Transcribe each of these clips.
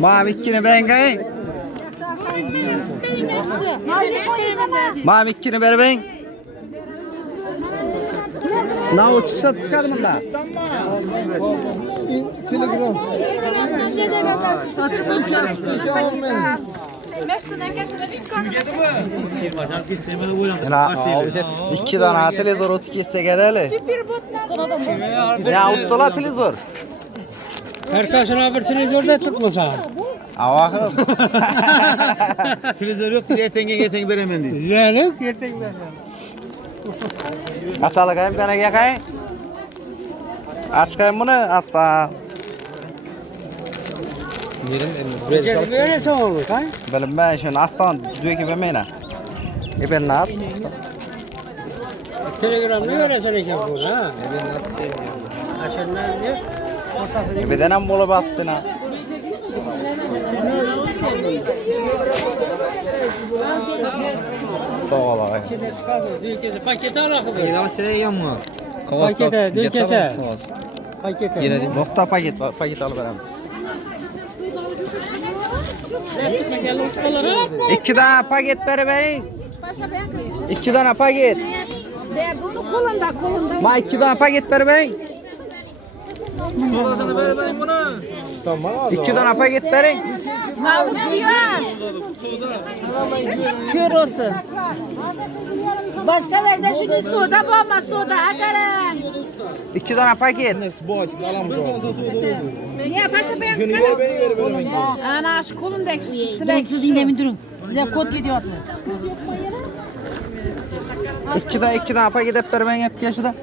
Mavi ikkini ben gay. Mavi ikkini ver ben. Na o çıksa çıkar mı da? Ya iki tane televizor otik ise gedeli. Ya uttola televizor. Herkesine bir televizörde tutmasa. Avakım. Televizör yok diye ertenge ertenge veremem diye. Güzellik gerçekten. Kaçalı kayın bana gel kayın. Aç kayın bunu hasta. E at? Telegram'da öğrensene ki bu ha. Ben nasıl seviyorum. Aşağıdan diyor. Ortasını E bir denem bolup attın ha. Sağ ol kese paketi al akıbı. Yedama sıraya yanma. Pakete, düğün kese. Pakete. Nokta paket. Paket alıverem. İki tane paket ver verin. İki tane paket. Ma iki tane paket ver verin. Babasını ver benim bunu. İki tane paket verin. Kör olsun. Başka ver de şunu soda bomba soda agaran. İki tane paket. Niye paşa ben kanım? Ana şu kolundaki silek. Siz dinlemin durun. Bize kod gidiyor. İki tane iki tane paket hep ver ben hep yaşıda.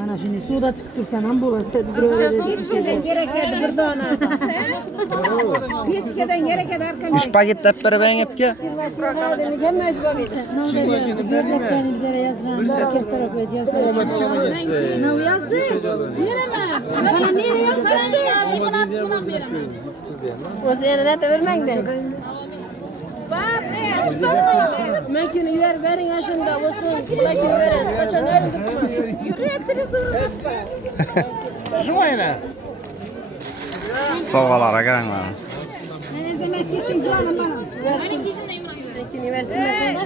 Ana şimdi suda çıktı sen ham bu. Hiçkeden gerek yok burada ona. Hiçkeden gerek yok arkamda. Üç paket hep ver ben hep ki. bize yazgan. Market tarafı yazgan. Ne yazdı? Bana nereye yazdı? O sene de vermen de. Mümkün yer verin yaşında olsun. Mümkün verin. Kaçan Sağ ol ara gelen var. Versinler.